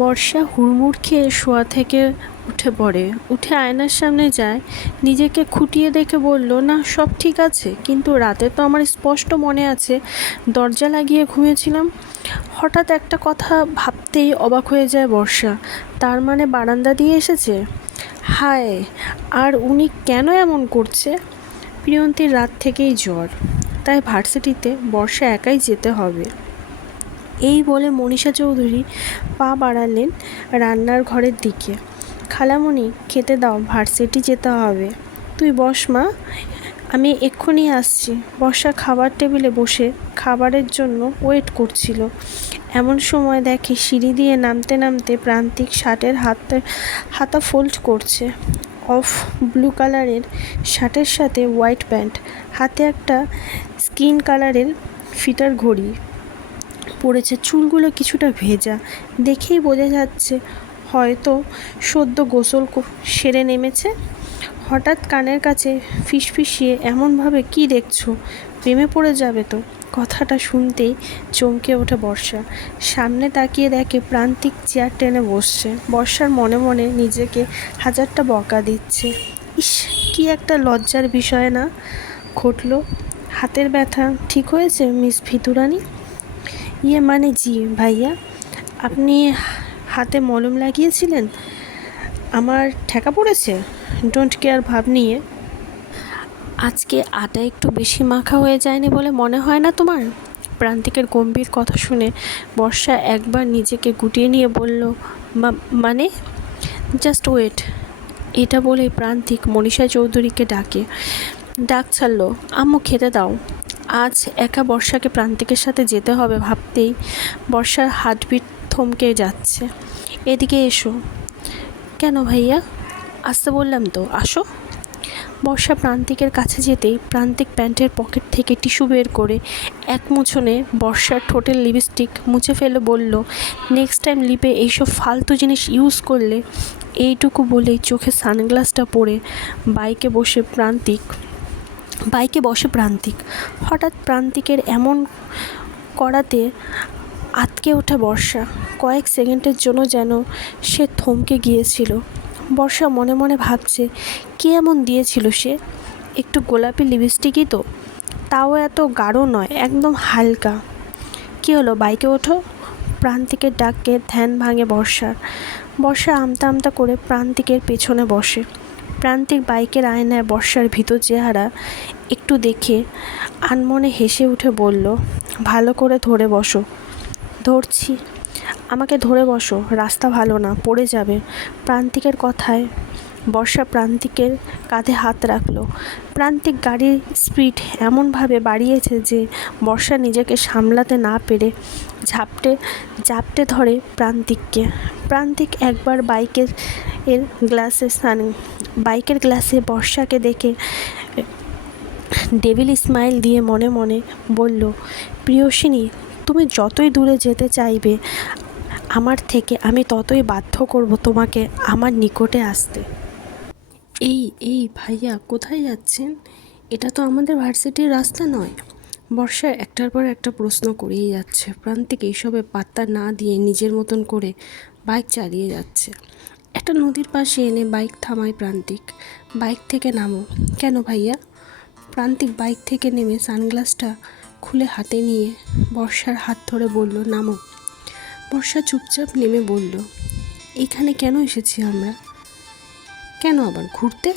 বর্ষা হুড়মুড় খেয়ে শোয়া থেকে উঠে পড়ে, উঠে আয়নার সামনে যায়, নিজেকে খুঁটিয়ে দেখে বলল, না সব ঠিক আছে, কিন্তু রাতে তো আমার স্পষ্ট মনে আছে দরজা লাগিয়ে ঘুমিয়েছিলাম। হঠাৎ একটা কথা ভাবতেই অবাক হয়ে যায় বর্ষা। তার মানে বারান্দা দিয়ে এসেছে? হায়, আর উনি কেন এমন করছে? প্রিয়ন্তীর রাত থেকেই জ্বর, তাই ভার্সিটিতে বর্ষা একাই যেতে হবে। এই বলে মনীষা চৌধুরী পা বাড়ালেন রান্নার ঘরের দিকে। খালামণি, খেতে দাও, ভার্সিটি যেতে হবে। তুই বস মা, আমি এক্ষুনি আসছি। বর্ষা খাবার টেবিলে বসে খাবারের জন্য ওয়েট করছিল। এমন সময় দেখে সিঁড়ি দিয়ে নামতে নামতে প্রান্তিক শার্টের হাতা ফোল্ড করছে। অফ ব্লু কালারের শার্টের সাথে হোয়াইট প্যান্ট, হাতে একটা স্কিন কালারের ফিতার ঘড়ি পড়েছে। চুলগুলো কিছুটা ভেজা, দেখেই বোঝা যাচ্ছে হয়তো সদ্য গোসল সেরে নেমেছে। হঠাৎ কানের কাছে ফিসফিসিয়ে এমনভাবে, কি দেখছো, প্রেমে পড়ে যাবে তো? কথাটা শুনতেই চমকে ওঠে বর্ষা। সামনে তাকিয়ে দেখে প্রান্তিক চেয়ার টেনে বসছে। বর্ষার মনে মনে নিজেকে হাজারটা বকা দিচ্ছে। ইস, কি একটা লজ্জার বিষয় না ঘটলো। হাতের ব্যথা ঠিক হয়েছে মিস ভিতুরানী? ইয়ে মানে জি ভাইয়া, আপনি হাতে মলম লাগিয়েছিলেন, আমার ঠেকা পড়েছে। ডোন্ট কেয়ার ভাব নিয়ে। আজকে আটা একটু বেশি মাখা হয়ে যায়নি বলে মনে হয় না তোমার? প্রান্তিকের গম্ভীর কথা শুনে বর্ষা একবার নিজেকে গুটিয়ে নিয়ে বলল, মানে? Just wait. এটা বলেই প্রান্তিক মনীষা চৌধুরীকে ডাক ছাড়লো। আম্মু, খেতে দাও। আজ একা বর্ষাকে প্রান্তিকের সাথে যেতে হবে ভাবতেই বর্ষার হার্টবিট থমকে যাচ্ছে। এদিকে এসো। কেন ভাইয়া? আসতে বললাম তো, আসো। বর্ষা প্রান্তিকের কাছে যেতেই প্রান্তিক প্যান্টের পকেট থেকে টিস্যু বের করে এক মুছনে বর্ষার ঠোঁটের লিপস্টিক মুছে ফেলে বলল, নেক্সট টাইম লিপে এইসব ফালতু জিনিস ইউজ করলে। এইটুকু বলেই চোখে সানগ্লাসটা পরে বাইকে বসে প্রান্তিক। হঠাৎ প্রান্তিকের এমন করাতে আঁতকে ওঠে বর্ষা। কয়েক সেকেন্ডের জন্য যেন সে থমকে গিয়েছিল। বর্ষা মনে মনে ভাবছে, কে এমন দিয়েছিল সে? একটু গোলাপি লিপস্টিকই তো, তাও এত গাঢ় নয়, একদম হালকা। কী হলো, বাইকে ওঠো। প্রান্তিকের ডাকে ধ্যান ভাঙে বর্ষার। বর্ষা আমতা আমতা করে প্রান্তিকের পেছনে বসে। প্রান্তিক বাইকের আয়নায় বর্ষার ভীত চেহারা একটু দেখে আনমনে হেসে উঠে বলল, ভালো করে ধরে বসো। ধরছি। আমাকে ধরে বসো, রাস্তা ভালো না, পড়ে যাবে। প্রান্তিকের কথায় বর্ষা প্রান্তিকের কাঁধে হাত রাখল। প্রান্তিক গাড়ির স্পিড এমনভাবে বাড়িয়েছে যে বর্ষা নিজেকে সামলাতে না পেরে ঝাপটে ধরে প্রান্তিককে। প্রান্তিক একবার বাইকের গ্লাসে বর্ষাকে দেখে ডেভিল স্মাইল দিয়ে মনে মনে বলল, প্রিয়সিনী, তুমি যতই দূরে যেতে চাইবে আমার থেকে, আমি ততই বাধ্য করব তোমাকে আমার নিকটে আসতে। এই ভাইয়া, কোথায় যাচ্ছেন? এটা তো আমাদের ভার্সিটির রাস্তা নয়। বর্ষা একটার পর একটা প্রশ্ন করেই যাচ্ছে। প্রান্তিক এইসবে পাত্তা না দিয়ে নিজের মতন করে বাইক চালিয়ে যাচ্ছে। একটা নদীর পাশে এনে বাইক থামায় প্রান্তিক। বাইক থেকে নামো। কেন ভাইয়া? প্রান্তিক বাইক থেকে নেমে সানগ্লাসটা খুলে হাতে নিয়ে বর্ষার হাত ধরে বলল, নামো। বর্ষা চুপচাপ নেমে বলল, এখানে কেন এসেছি আমরা? কেন আবার ঘুরতে?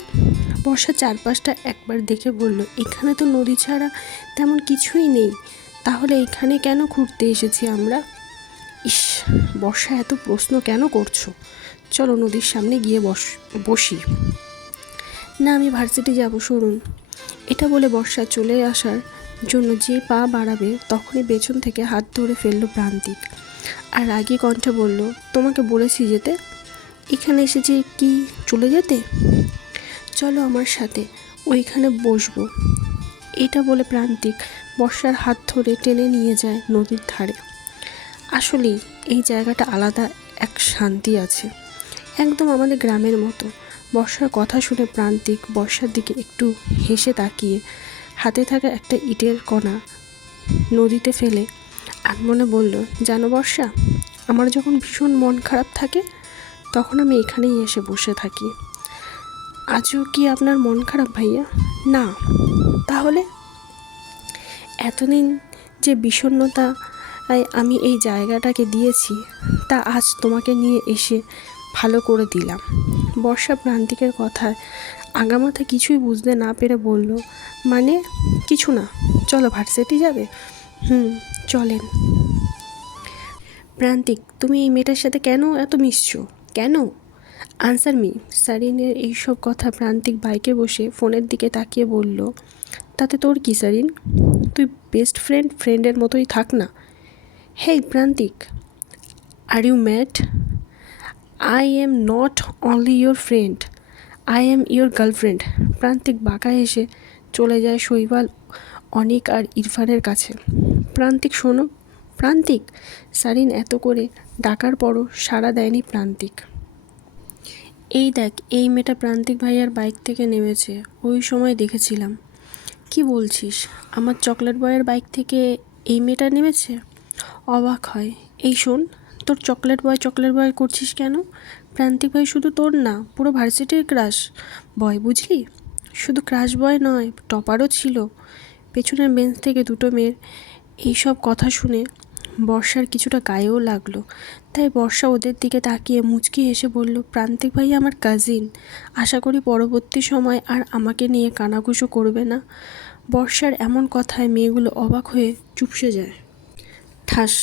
বর্ষা চারপাশটা একবার দেখে বলল, এখানে তো নদী ছাড়া তেমন কিছুই নেই, তাহলে এখানে কেন ঘুরতে এসেছি আমরা? ইস, বর্ষা এত প্রশ্ন কেন করছো? চলো নদীর সামনে গিয়ে বসি। না, আমি ভার্সিটি যাব, সরুন। এটা বলে বর্ষা চলে আসার জন্য যে পা বাড়াবে তখনই পেছন থেকে হাত ধরে ফেলল প্রান্তিক, আর রাগী কণ্ঠে বলল, তোমাকে বলেছি যেতে, এখানে এসেছি কি চলে যেতে? চলো আমার সাথে, ওইখানে বসবো। এটা বলে প্রান্তিক বর্ষার হাত ধরে টেনে নিয়ে যায় নদীর ধারে। আসলেই এই জায়গাটা আলাদা এক শান্তি আছে, একদম আমাদের গ্রামের মতো। বর্ষার কথা শুনে প্রান্তিক বর্ষার দিকে একটু হেসে তাকিয়ে হাতে থাকা একটা ইটের কণা নদীতে ফেলে আনমনে বলল, জানো বর্ষা, আমার যখন ভীষণ মন খারাপ থাকে তখন আমি এখানেই এসে বসে থাকি। আজও কি আপনার মন খারাপ ভাইয়া? না। তাহলে এতদিন যে বিষণ্ণতায় আমি এই জায়গাটাকে দিয়েছি তা আজ তোমাকে নিয়ে এসে ভালো করে দিলাম। বর্ষা প্রান্তিকের কথায় আগামাথা কিছুই বুঝতে না পেরে বলল, মানে কিছু না, চলো ভার্সিটি যাবে? চলেন। প্রান্তিক, তুমি এই মেয়েটার সাথে কেন এত মিশছো? কেন? Answer me. সারিনের এইসব কথা প্রান্তিক বাইকে বসে ফোনের দিকে তাকিয়ে বলল, তাতে তোর কি সারিন? তুই বেস্ট ফ্রেন্ডের মতোই থাক না। Hey Prantik, are you mad? I am not only your friend, I am your girlfriend. Prantik বাঁকা এসে চলে যায় শৈবাল, অনিক আর ইরফানের কাছে। প্রান্তিক, শোনো প্রান্তিক। সারিন এত করে ডাকার পরও সাড়া দেয়নি প্রান্তিক। এই দেখ, এই মেয়েটা প্রান্তিক ভাইয়ার বাইক থেকে নেমেছে, ওই সময় দেখেছিলাম। কি বলছিস? আমার চকলেট বয়ের বাইক থেকে এই মেয়েটা নেমেছে? অবাক হয়। এই শোন, তোর চকলেট বয় করছিস কেন? প্রান্তিক ভাই শুধু তোর না, পুরো ভার্সিটির ক্রাশ বয়, বুঝলি? শুধু ক্রাশ বয় নয়, টপারও ছিল। পেছনের বেঞ্চ থেকে দুটো মেয়ের এইসব কথা শুনে বর্ষার কিছুটা গায়েও লাগলো। তাই বর্ষা ওদের দিকে তাকিয়ে মুচকি হেসে বলল, প্রান্তিক ভাই আমার কাজিন, আশা করি পরবর্তী সময় আর আমাকে নিয়ে কানাঘুষো করবে না। বর্ষার এমন কথায় মেয়েগুলো অবাক হয়ে চুপসে যায়। ঠাস।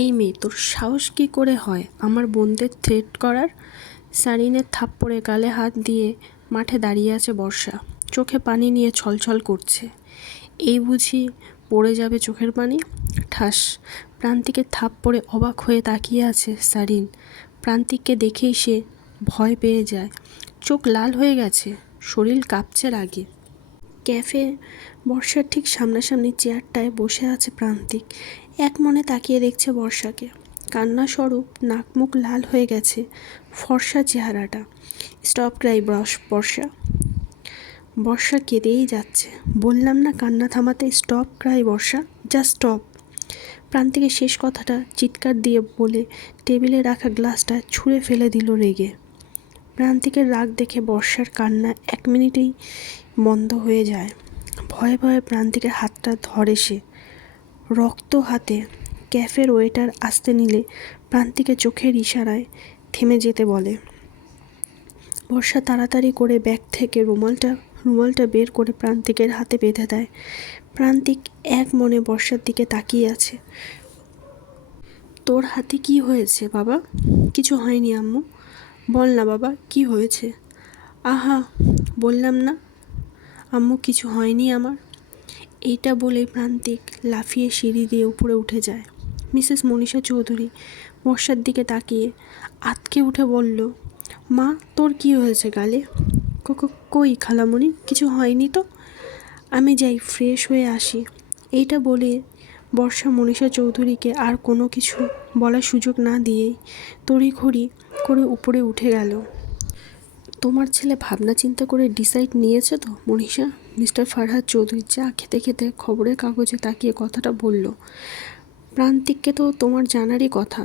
এই মেয়ে, তোর সাহস কী করে হয় আমার বোনদের থ্রেট করার? সারিনের থাপ্পড়ে গালে হাত দিয়ে মাঠে দাঁড়িয়ে আছে বর্ষা, চোখে পানি নিয়ে ছলছল করছে। এই বুঝি পড়ে যাবে চোখের পানি? ঠাস। প্রান্তিকের থাপ্পড়ে অবাক হয়ে তাকিয়ে আছে সারিন। প্রান্তিককে দেখেই সে ভয় পেয়ে যায়, চোখ লাল হয়ে গেছে, শরীর কাঁপছে রাগে। ক্যাফে বর্ষার ঠিক সামনাসামনি চেয়ারটায় বসে আছে প্রান্তিক। এক মনে তাকিয়ে দেখছে বর্ষাকে। কান্না স্বরূপ নাক মুখ লাল হয়ে গেছে ফর্সা চেহারাটা। স্টপ ক্রাই বর্ষা। বর্ষা কেঁদেই যাচ্ছে। বললাম না কান্না থামাতে? স্টপ ক্রাই বর্ষা, জাস্ট স্টপ। প্রান্তিকের শেষ কথাটা চিৎকার দিয়ে বলে টেবিলে রাখা গ্লাসটা ছুঁড়ে ফেলে দিল রেগে। প্রান্তিকের রাগ দেখে বর্ষার কান্না 1 মিনিটেই বন্ধ হয়ে যায়। ভয়ে ভয়ে প্রান্তিকের হাতটা ধরে সে, রক্ত হাতে। ক্যাফের ওয়েটার আসতে নিলে প্রান্তিকের চোখের ইশারায় থেমে যেতে বলে। বর্ষা তাড়াতাড়ি করে ব্যাগ থেকে রুমালটা বের করে প্রান্তিকের হাতে বেঁধে দেয়। প্রান্তিক এক মনে বর্ষার দিকে তাকিয়ে আছে। তোর হাতে কি হয়েছে বাবা? কিছু হয়নি আম্মু। বল না বাবা, কি হয়েছে? আহা, বললাম না আম্মু, কিছু হয়নি আমার। এইটা বলে প্রান্তিক লাফিয়ে সিঁড়ি দিয়ে উপরে উঠে যায়। মিসেস মনীষা চৌধুরী বর্ষার দিকে তাকিয়ে আঁতকে উঠে বলল, মা, তোর কি হয়েছে গালে? কই খালামণি, কিছু হয়নি তো। আমি যাই ফ্রেশ হয়ে আসি। এইটা বলে বর্ষা মনীষা চৌধুরীকে আর কোনো কিছু বলার সুযোগ না দিয়েই তড়িঘড়ি করে উপরে উঠে গেল। তোমার ছেলে ভাবনা চিন্তা করে ডিসাইড নিয়েছে তো মনীষা? মিস্টার ফারহাদ চৌধুরী চা খেতে খেতে খবরের কাগজে তাকিয়ে কথাটা বলল। প্রান্তিককে তো তোমার জানারই কথা,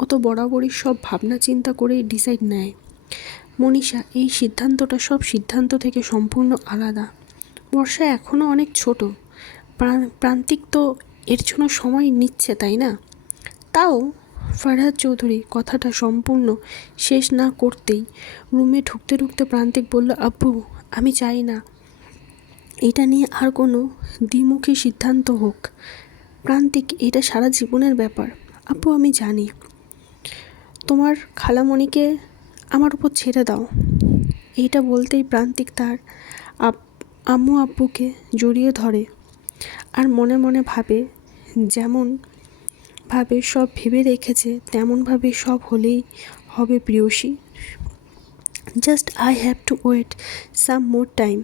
ও তো বরাবরই সব ভাবনা চিন্তা করেই ডিসাইড নেয়। মনীষা, এই সিদ্ধান্তটা সব সিদ্ধান্ত থেকে সম্পূর্ণ আলাদা। বর্ষা এখনও অনেক ছোট। প্রান্তিক তো এর জন্য সময় নিচ্ছে, তাই না? তাও ফারহাদ চৌধুরী কথাটা সম্পূর্ণ শেষ না করতেই রুমে ঢুকতে ঢুকতে প্রান্তিক বলল, আব্বু, আমি চাই না এটা নিয়ে আর কোনো দ্বিমুখী সিদ্ধান্ত হোক। প্রান্তিক, এটা সারা জীবনের ব্যাপার। আব্বু, আমি জানি। তোমার খালামণিকে আমার উপর ছেড়ে দাও। এইটা বলতেই প্রান্তিক তার আম্মু আব্বুকে জড়িয়ে ধরে আর মনে মনে ভাবে, যেমন ভাবে সব ভেবে রেখেছে তেমনভাবে সব হলেই হবে প্রিয়সী। Just I have to wait some more time.